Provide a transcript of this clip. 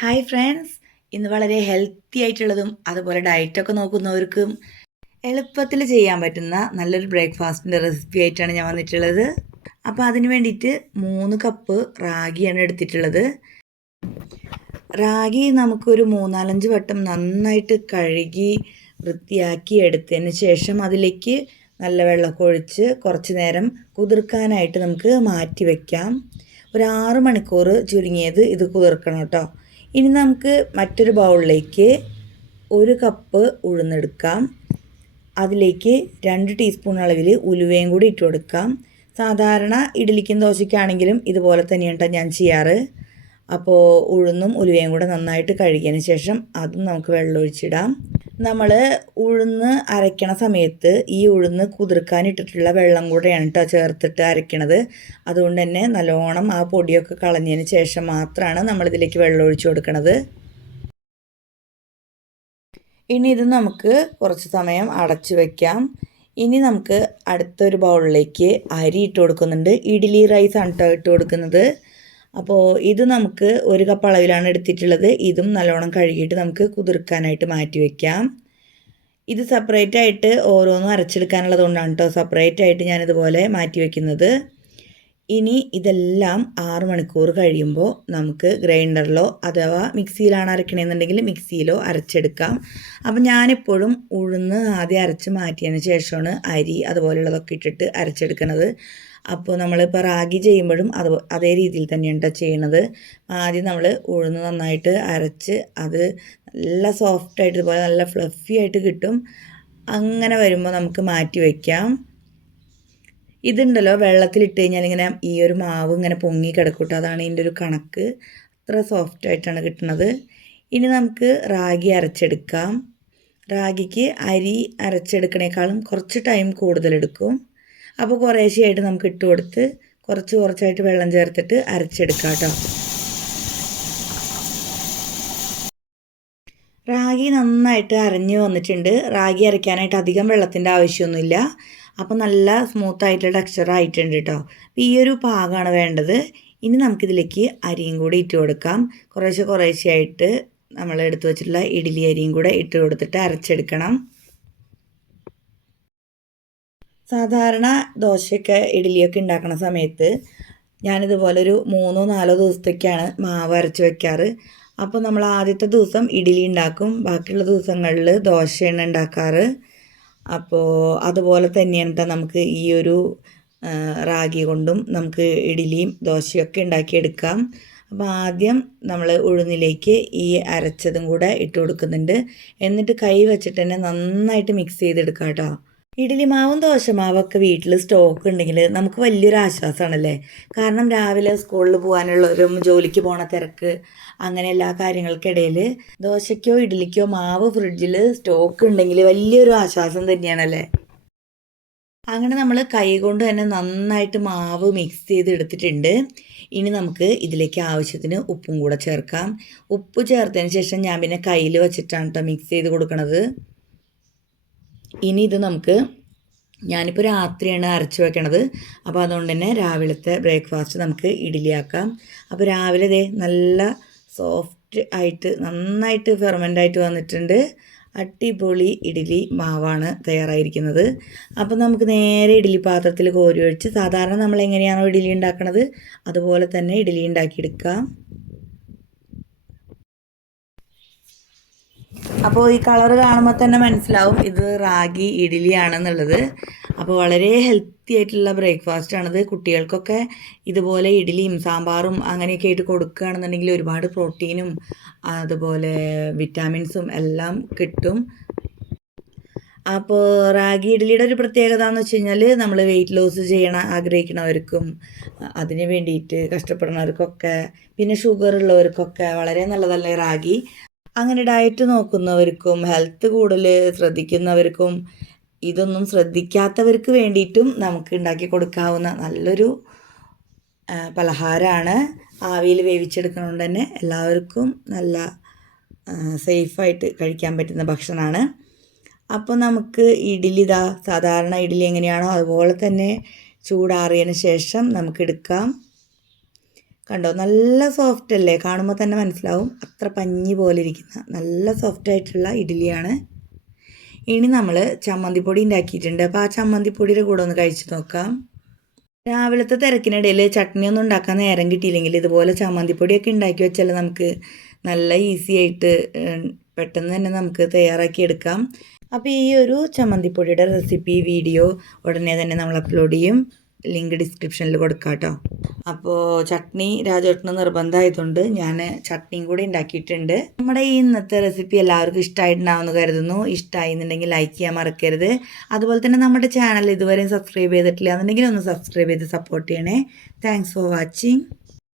Hi friends ഇന്ന് വളരെ healthy ആയിട്ടുള്ളതും അതുപോലെ ഡയറ്റൊക്കെ നോക്കുന്നവർക്കും എളുപ്പത്തിൽ ചെയ്യാൻ പറ്റുന്ന നല്ലൊരു ബ്രേക്ക്ഫാസ്റ്റിന്റെ റെസിപ്പി ആയിട്ടാണ് ഞാൻ വന്നിട്ടുള്ളത്. അപ്പോൾ അതിന് വേണ്ടിയിട്ട് മൂന്ന് കപ്പ് റാഗിയാണ് എടുത്തിട്ടുള്ളത്. റാഗി നമുക്കൊരു മൂന്നാലഞ്ച് വട്ടം നന്നായിട്ട് കഴുകി വൃത്തിയാക്കി എടുത്തതിന് ശേഷം അതിലേക്ക് നല്ല വെള്ളമൊക്കെ ഒഴിച്ച് കുറച്ച് നേരം കുതിർക്കാനായിട്ട് നമുക്ക് മാറ്റി വയ്ക്കാം ഒരു ആറ് മണിക്കൂർ ചുരുങ്ങിയത് ഇത് കുതിർക്കണം കേട്ടോ. ഇനി നമുക്ക് മറ്റൊരു ബൗളിലേക്ക് ഒരു കപ്പ് ഉഴുന്നെടുക്കാം. അതിലേക്ക് രണ്ട് ടീസ്പൂൺ അളവിൽ ഉലുവയും കൂടി ഇട്ട് കൊടുക്കാം. സാധാരണ ഇഡ്ഡലിക്കും ദോശയ്ക്കാണെങ്കിലും ഇതുപോലെ തന്നെയാണ് ഞാൻ ചെയ്യാറ്. അപ്പോൾ ഉഴുന്നും ഉലുവയും കൂടെ നന്നായിട്ട് കഴുകിയതിന് ശേഷം അതും നമുക്ക് വെള്ളമൊഴിച്ചിടാം. നമ്മൾ ഉഴുന്ന് അരയ്ക്കണ സമയത്ത് ഈ ഉഴുന്ന് കുതിർക്കാൻ ഇട്ടിട്ടുള്ള വെള്ളം കൂടെയാണ് കേട്ടോ ചേർത്തിട്ട് അരയ്ക്കണത്. അതുകൊണ്ട് തന്നെ നല്ലോണം ആ പൊടിയൊക്കെ കളഞ്ഞതിന് ശേഷം മാത്രമാണ് നമ്മളിതിലേക്ക് വെള്ളം ഒഴിച്ചു കൊടുക്കണത്. ഇനി ഇത് നമുക്ക് കുറച്ച് സമയം അടച്ചു വയ്ക്കാം ഇനി നമുക്ക് അടുത്തൊരു ബൗളിലേക്ക് അരി ഇട്ട് കൊടുക്കുന്നുണ്ട്. ഇഡ്ഡലി റൈസ് കേട്ടോ ഇട്ട് കൊടുക്കുന്നത്. അപ്പോൾ ഇത് നമുക്ക് ഒരു കപ്പ് അളവിലാണ് എടുത്തിട്ടുള്ളത്. ഇതും നല്ലോണം കഴുകിയിട്ട് നമുക്ക് കുതിർക്കാനായിട്ട് മാറ്റി വയ്ക്കാം ഇത് സെപ്പറേറ്റ് ആയിട്ട് ഓരോന്നും അരച്ചെടുക്കാനുള്ളത് കൊണ്ടാണ് കേട്ടോ സെപ്പറേറ്റ് ആയിട്ട് ഞാനിതുപോലെ മാറ്റി വയ്ക്കുന്നത് ഇനി ഇതെല്ലാം ആറ് മണിക്കൂർ കഴിയുമ്പോൾ നമുക്ക് ഗ്രൈൻഡറിലോ അഥവാ മിക്സിയിലാണ് അരക്കണമെന്നുണ്ടെങ്കിൽ മിക്സിയിലോ അരച്ചെടുക്കാം. അപ്പം ഞാനെപ്പോഴും ഉഴുന്ന് ആദ്യം അരച്ച് മാറ്റിയതിന് ശേഷമാണ് അരി അതുപോലെയുള്ളതൊക്കെ ഇട്ടിട്ട് അരച്ചെടുക്കുന്നത് അപ്പോൾ നമ്മളിപ്പോൾ റാഗി ചെയ്യുമ്പോഴും അത് അതേ രീതിയിൽ തന്നെയാണ് ചെയ്യണത്. ആദ്യം നമ്മൾ ഉഴുന്ന് നന്നായിട്ട് അരച്ച് അത് നല്ല സോഫ്റ്റായിട്ട് ഇതുപോലെ നല്ല ഫ്ലഫി ആയിട്ട് കിട്ടും. അങ്ങനെ വരുമ്പോൾ നമുക്ക് മാറ്റി വയ്ക്കാം. ഇതുണ്ടല്ലോ വെള്ളത്തിലിട്ട് കഴിഞ്ഞാൽ ഇങ്ങനെ ഈ ഒരു മാവ് ഇങ്ങനെ പൊങ്ങി കിടക്കൂട്ടോ അതാണ് ഇതിന്റെ ഒരു കണക്ക്. അത്ര സോഫ്റ്റ് ആയിട്ടാണ് കിട്ടുന്നത് ഇനി നമുക്ക് റാഗി അരച്ചെടുക്കാം. റാഗിക്ക് അരി അരച്ചെടുക്കണേക്കാളും കുറച്ച് ടൈം കൂടുതലെടുക്കും അപ്പോൾ കുറേശ്ശെയായിട്ട് നമുക്ക് ഇട്ട് കൊടുത്ത് കുറച്ച് കുറച്ചായിട്ട് വെള്ളം ചേർത്തിട്ട് അരച്ചെടുക്കാം കേട്ടോ റാഗി നന്നായിട്ട് അരഞ്ഞു വന്നിട്ടുണ്ട്. റാഗി അരയ്ക്കാനായിട്ട് അധികം വെള്ളത്തിന്റെ ആവശ്യമൊന്നുമില്ല. അപ്പോൾ നല്ല സ്മൂത്ത് ആയിട്ടുള്ള ടെക്സ്ചർ ആയിട്ടുണ്ട് കേട്ടോ ഈ ഒരു പാകമാണ് വേണ്ടത്. ഇനി നമുക്കിതിലേക്ക് അരിയും കൂടി ഇട്ട് കൊടുക്കാം. കുറേശ്ശെ കുറേശ്ശെയായിട്ട് നമ്മൾ എടുത്തു വെച്ചിട്ടുള്ള ഇഡ്ഡലി അരിയും കൂടെ ഇട്ട് കൊടുത്തിട്ട് അരച്ചെടുക്കണം. സാധാരണ ദോശയൊക്കെ ഇഡ്ഡലിയൊക്കെ ഉണ്ടാക്കുന്ന സമയത്ത് ഞാനിതുപോലെ ഒരു മൂന്നോ നാലോ ദിവസത്തേക്കാണ് മാവ് അരച്ച് വെക്കാറ്. അപ്പോൾ നമ്മൾ ആദ്യത്തെ ദിവസം ഇഡ്ഡലി ഉണ്ടാക്കും. ബാക്കിയുള്ള ദിവസങ്ങളിൽ ദോശയാണ് ഉണ്ടാക്കാറ്. അപ്പോൾ അതുപോലെ തന്നെയാണ് നമുക്ക് ഈ ഒരു റാഗി കൊണ്ടും നമുക്ക് ഇഡ്ഡലിയും ദോശയൊക്കെ ഉണ്ടാക്കിയെടുക്കാം. അപ്പോൾ ആദ്യം നമ്മൾ ഉഴുന്നിലേക്ക് ഈ അരച്ചതും കൂടെ ഇട്ട് കൊടുക്കുന്നുണ്ട്. എന്നിട്ട് കൈ വെച്ചിട്ട് തന്നെ നന്നായിട്ട് മിക്സ് ചെയ്തെടുക്കാം കേട്ടോ ഇഡ്ഡലി മാവും ദോശമാവൊക്കെ വീട്ടിൽ സ്റ്റോക്ക് ഉണ്ടെങ്കിൽ നമുക്ക് വലിയൊരു ആശ്വാസമാണല്ലേ കാരണം രാവിലെ സ്കൂളിൽ പോകാനുള്ളവരും ജോലിക്ക് പോണ തിരക്ക് അങ്ങനെ എല്ലാ കാര്യങ്ങൾക്കിടയിൽ ദോശയ്ക്കോ ഇഡ്ഡലിക്കോ മാവ് ഫ്രിഡ്ജിൽ സ്റ്റോക്ക് ഉണ്ടെങ്കിൽ വലിയൊരു ആശ്വാസം തന്നെയാണല്ലേ? അങ്ങനെ നമ്മൾ കൈ കൊണ്ട് തന്നെ നന്നായിട്ട് മാവ് മിക്സ് ചെയ്ത് എടുത്തിട്ടുണ്ട് ഇനി നമുക്ക് ഇതിലേക്ക് ആവശ്യത്തിന് ഉപ്പും കൂടെ ചേർക്കാം. ഉപ്പ് ചേർത്തതിന് ശേഷം ഞാൻ പിന്നെ കയ്യിൽ വെച്ചിട്ടാണ് കേട്ടോ മിക്സ് ചെയ്ത് കൊടുക്കണത്. ഇനി ഇത് നമുക്ക് ഞാനിപ്പോൾ രാത്രിയാണ് അരച്ച് വെക്കണത്. അപ്പോൾ അതുകൊണ്ട് തന്നെ രാവിലത്തെ ബ്രേക്ക്ഫാസ്റ്റ് നമുക്ക് ഇഡ്ഡലിയാക്കാം. അപ്പോൾ രാവിലെ ദേ നല്ല സോഫ്റ്റ് ആയിട്ട് നന്നായിട്ട് ഫെർമെന്റായിട്ട് വന്നിട്ടുണ്ട്. അടിപൊളി ഇഡ്ഡലി മാവാണ് തയ്യാറായിരിക്കുന്നത്. അപ്പോൾ നമുക്ക് നേരെ ഇഡ്ഡലി പാത്രത്തിൽ കോരി ഒഴിച്ച് സാധാരണ നമ്മൾ എങ്ങനെയാണോ ഇഡ്ഡലി ഉണ്ടാക്കുന്നത് അതുപോലെ തന്നെ ഇഡ്ഡലി ഉണ്ടാക്കിയെടുക്കാം. അപ്പോൾ ഈ കളർ കാണുമ്പോൾ തന്നെ മനസ്സിലാവും ഇത് റാഗി ഇഡ്ഡലി ആണെന്നുള്ളത് അപ്പോൾ വളരെ ഹെൽത്തി ആയിട്ടുള്ള ബ്രേക്ക്ഫാസ്റ്റ് ആണത്. കുട്ടികൾക്കൊക്കെ ഇതുപോലെ ഇഡ്ഡലിയും സാമ്പാറും അങ്ങനെയൊക്കെ ആയിട്ട് കൊടുക്കുകയാണെന്നുണ്ടെങ്കിൽ ഒരുപാട് പ്രോട്ടീനും അതുപോലെ വിറ്റാമിൻസും എല്ലാം കിട്ടും. അപ്പോൾ റാഗി ഇഡ്ഡലിയുടെ ഒരു പ്രത്യേകത എന്ന് വെച്ച് കഴിഞ്ഞാൽ നമ്മൾ വെയിറ്റ് ലോസ് ചെയ്യണം ആഗ്രഹിക്കുന്നവർക്കും അതിന് വേണ്ടിയിട്ട് കഷ്ടപ്പെടുന്നവർക്കൊക്കെ പിന്നെ ഷുഗർ ഉള്ളവർക്കൊക്കെ വളരെ നല്ലതല്ലേ റാഗി? അങ്ങനെ ഡയറ്റ് നോക്കുന്നവർക്കും ഹെൽത്ത് കൂടുതൽ ശ്രദ്ധിക്കുന്നവർക്കും ഇതൊന്നും ശ്രദ്ധിക്കാത്തവർക്ക് വേണ്ടിയിട്ടും നമുക്ക് ഉണ്ടാക്കി കൊടുക്കാവുന്ന നല്ലൊരു പലഹാരമാണ്. ആവിയിൽ വേവിച്ചെടുക്കുന്നതുകൊണ്ട് തന്നെ എല്ലാവർക്കും നല്ല സേഫായിട്ട് കഴിക്കാൻ പറ്റുന്ന ഭക്ഷണമാണ്. അപ്പോൾ നമുക്ക് ഇഡ്ഡലി ഇതാ സാധാരണ ഇഡ്ഡലി എങ്ങനെയാണോ അതുപോലെ തന്നെ ചൂടാറിയതിന് ശേഷം നമുക്ക് എടുക്കാം. കണ്ടോ? നല്ല സോഫ്റ്റ് അല്ലേ? കാണുമ്പോൾ തന്നെ മനസ്സിലാവും. അത്ര പഞ്ഞി പോലെ ഇരിക്കുന്ന നല്ല സോഫ്റ്റ് ആയിട്ടുള്ള ഇഡ്ഡലിയാണ്. ഇനി നമ്മൾ ചമ്മന്തിപ്പൊടി ഉണ്ടാക്കിയിട്ടുണ്ട് അപ്പോൾ ആ ചമ്മന്തിപ്പൊടിയുടെ കൂടെ ഒന്ന് കഴിച്ച് നോക്കാം. രാവിലത്തെ തിരക്കിനിടയിൽ ചട്നി ഒന്നും ഉണ്ടാക്കാൻ നേരം കിട്ടിയില്ലെങ്കിൽ ഇതുപോലെ ചമ്മന്തിപ്പൊടിയൊക്കെ ഉണ്ടാക്കി വെച്ചാൽ നമുക്ക് നല്ല ഈസി ആയിട്ട് പെട്ടെന്ന് തന്നെ നമുക്ക് തയ്യാറാക്കി എടുക്കാം. അപ്പോൾ ഈ ഒരു ചമ്മന്തിപ്പൊടിയുടെ റെസിപ്പി വീഡിയോ ഉടനെ തന്നെ നമ്മൾ അപ്ലോഡ് ചെയ്യും. ലിങ്ക് ഡിസ്ക്രിപ്ഷനിൽ കൊടുക്കാം കേട്ടോ അപ്പോൾ ചട്നി രാജേട്ടന് നിർബന്ധമായതുകൊണ്ട് ഞാൻ ചട്നിയും കൂടി ഉണ്ടാക്കിയിട്ടുണ്ട്. നമ്മുടെ ഈ ഇന്നത്തെ റെസിപ്പി എല്ലാവർക്കും ഇഷ്ടമായിട്ടുണ്ടാവുമെന്ന് കരുതുന്നു. ഇഷ്ടമായി എന്നുണ്ടെങ്കിൽ ലൈക്ക് ചെയ്യാൻ മറക്കരുത്. അതുപോലെ തന്നെ നമ്മുടെ ചാനൽ ഇതുവരെയും സബ്സ്ക്രൈബ് ചെയ്തിട്ടില്ല എന്നുണ്ടെങ്കിൽ ഒന്ന് സബ്സ്ക്രൈബ് ചെയ്ത് സപ്പോർട്ട് ചെയ്യണേ. Thanks for watching